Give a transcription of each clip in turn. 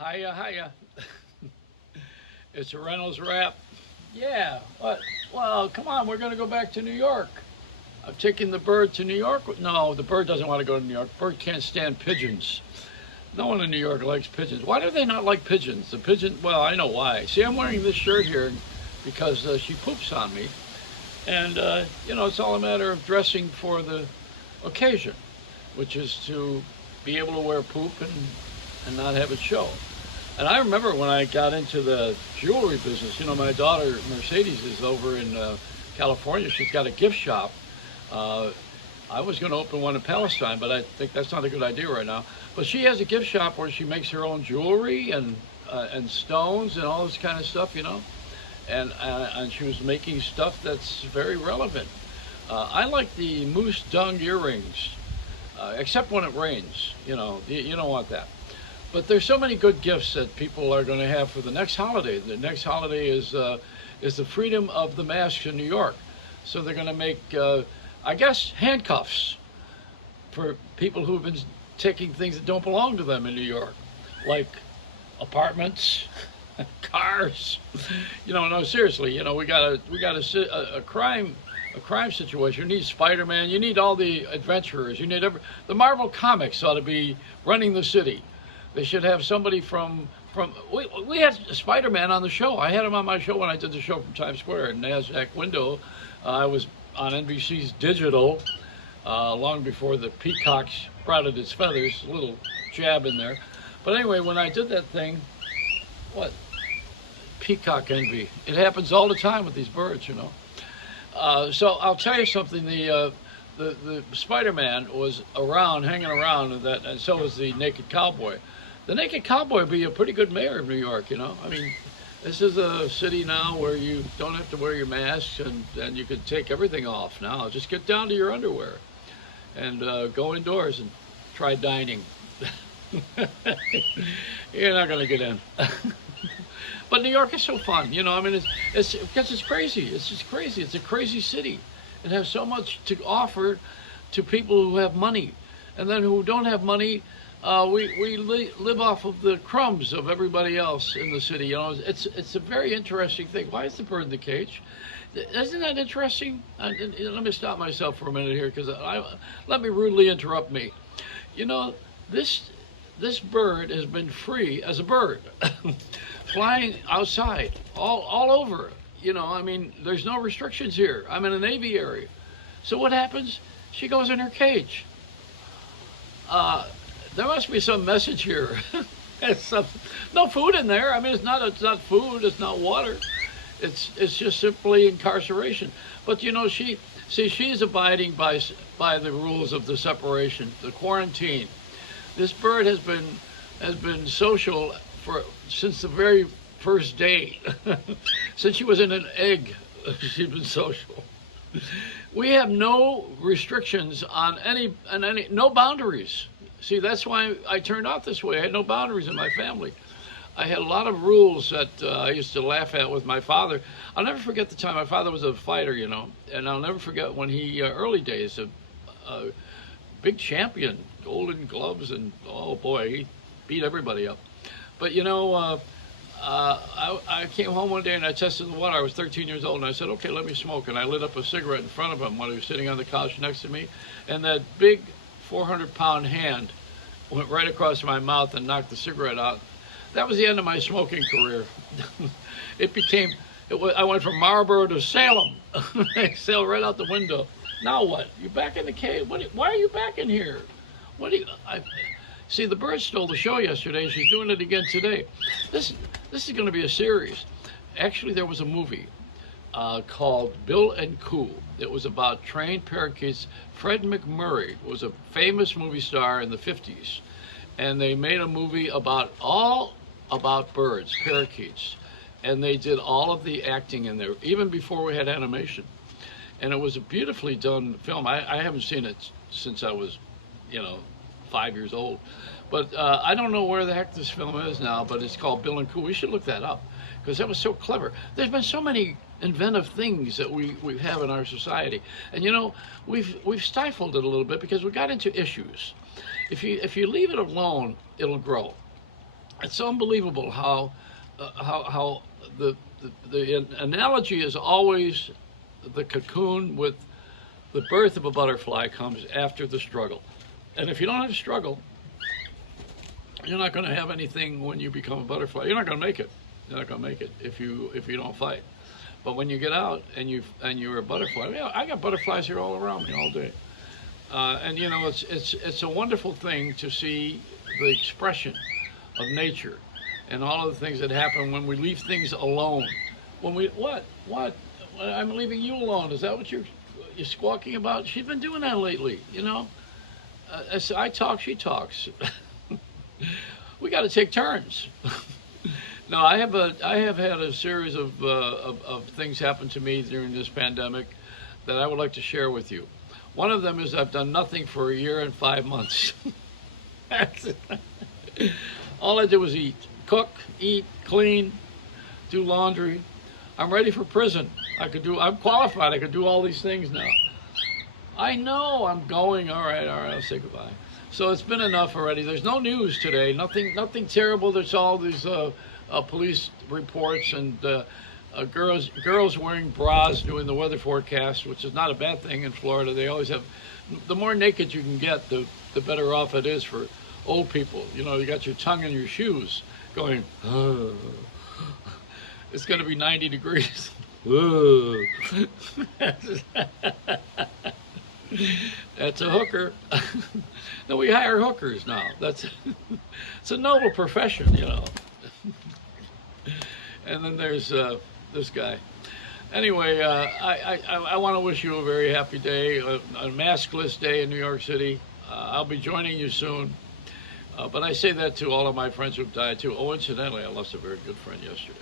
Hiya, hiya. It's a Reynolds Wrap. Yeah, what? Well, come on, we're going to go back to New York. I'm taking the bird to New York. No, the bird doesn't want to go to New York. Bird can't stand pigeons. No one in New York likes pigeons. Why do they not like pigeons? The pigeon, well, I know why. See, I'm wearing this shirt here because she poops on me. And, it's all a matter of dressing for the occasion, which is to be able to wear poop and not have it show. And I remember when I got into the jewelry business, my daughter Mercedes is over in California. She's got a gift shop. Uh, I was going to open one in Palestine, but I think that's not a good idea right now. But she has a gift shop where she makes her own jewelry and stones and all this kind of stuff. And she was making stuff that's very relevant. I like the moose dung earrings, except when it rains. You don't want that. But there's so many good gifts that people are going to have for the next holiday. The next holiday is the freedom of the masks in New York. So they're going to make, I guess, handcuffs for people who've been taking things that don't belong to them in New York, like apartments, cars. No, seriously. We got a crime situation. You need Spider-Man. You need all the adventurers. You need the Marvel comics ought to be running the city. They should have somebody from we had Spider-Man on the show. I had him on my show when I did the show from Times Square in NASDAQ window. I was on NBC's Digital long before the peacock sprouted its feathers. A little jab in there. But anyway, when I did that thing, what? Peacock envy. It happens all the time with these birds. So I'll tell you something. The Spider-Man was around, hanging around, and so was the Naked Cowboy. The Naked Cowboy would be a pretty good mayor of New York. I mean, this is a city now where you don't have to wear your masks and you can take everything off now. Just get down to your underwear and go indoors and try dining. You're not going to get in. But New York is so fun. I mean, it's because it's crazy. It's just crazy. It's a crazy city. It has so much to offer to people who have money, and then who don't have money. We live off of the crumbs of everybody else in the city. It's a very interesting thing. Why is the bird in the cage? Isn't that interesting? Let me stop myself for a minute here because let me rudely interrupt me. You know, this this bird has been free as a bird, flying outside all over. I mean, there's no restrictions here. I'm in an aviary. So what happens? She goes in her cage. There must be some message here. No food in there. I mean, it's not food. It's not water. It's just simply incarceration. But she's abiding by the rules of the separation, the quarantine. This bird has been social since the very first day. Since she was in an egg, she's been social. We have no restrictions on no boundaries. See, that's why I turned out this way. I had no boundaries in my family. I had a lot of rules that I used to laugh at with my father. I'll never forget the time my father was a fighter, and I'll never forget when he, early days, a big champion, Golden Gloves, and oh boy, he beat everybody up. But I came home one day and I tested the water. I was 13 years old, and I said, okay, let me smoke. And I lit up a cigarette in front of him when he was sitting on the couch next to me, and that big 400-pound hand went right across my mouth and knocked the cigarette out. That was the end of my smoking career. I went from Marlboro to Salem. I sailed right out the window. Now what? You back in the cave? Why are you back in here? See, the bird stole the show yesterday. She's doing it again today. This is going to be a series. Actually, there was a movie called Bill and Coo. It was about trained parakeets. Fred McMurray was a famous movie star in the 50s. And they made a movie about birds, parakeets. And they did all of the acting in there, even before we had animation. And it was a beautifully done film. I haven't seen it since I was, 5 years old. But I don't know where the heck this film is now, but it's called Bill and Coo. We should look that up because that was so clever. There's been so many inventive things that we have in our society. And we've stifled it a little bit because we got into issues. If you leave it alone, it'll grow. It's unbelievable how the analogy is always the cocoon with the birth of a butterfly comes after the struggle. And if you don't have a struggle, you're not going to have anything when you become a butterfly. You're not going to make it. You're not going to make it if you don't fight. But when you get out and you're a butterfly, yeah, I got butterflies here all around me all day. And you know, it's a wonderful thing to see the expression of nature and all of the things that happen when we leave things alone. When we what? I'm leaving you alone. Is that what you're squawking about? She's been doing that lately. You know, as I talk, she talks. We got to take turns. No, I have had a series of things happen to me during this pandemic that I would like to share with you. One of them is I've done nothing for a year and 5 months. All I did was eat, cook, eat, clean, do laundry. I'm ready for prison. I'm qualified. I could do all these things now. I know I'm going. All right, I'll say goodbye. So it's been enough already. There's no news today. Nothing terrible. There's all these police reports and girls wearing bras doing the weather forecast, which is not a bad thing in Florida. They always have. The more naked you can get, the better off it is for old people. You know, you got your tongue in your shoes going. It's going to be 90 degrees. That's a hooker. No, we hire hookers now. It's a noble profession, you know. And then there's this guy. Anyway, I want to wish you a very happy day, a maskless day in New York City. I'll be joining you soon. But I say that to all of my friends who've died too. Oh, incidentally, I lost a very good friend yesterday.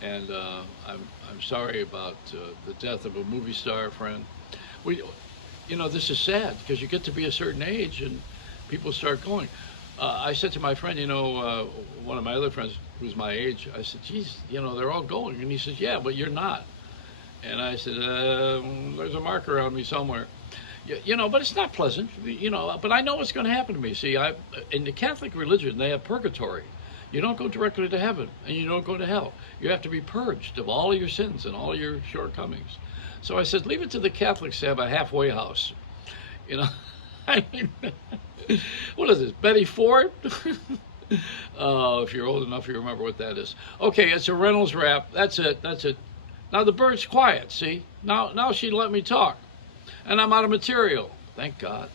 And I'm sorry about the death of a movie star friend. You know, this is sad because you get to be a certain age and people start going. I said to my friend, you know, one of my other friends who's my age, I said, geez, you know, they're all going. And he says, yeah, but you're not. And I said, there's a marker on me somewhere. You know, but it's not pleasant, you know, but I know what's going to happen to me. See, in the Catholic religion, they have purgatory. You don't go directly to heaven and you don't go to hell. You have to be purged of all of your sins and all of your shortcomings. So I said, leave it to the Catholics to have a halfway house. You know, I mean, what is this, Betty Ford? Oh, if you're old enough, you remember what that is. Okay, it's a Reynolds wrap. That's it. Now the bird's quiet, see? Now she let me talk. And I'm out of material. Thank God.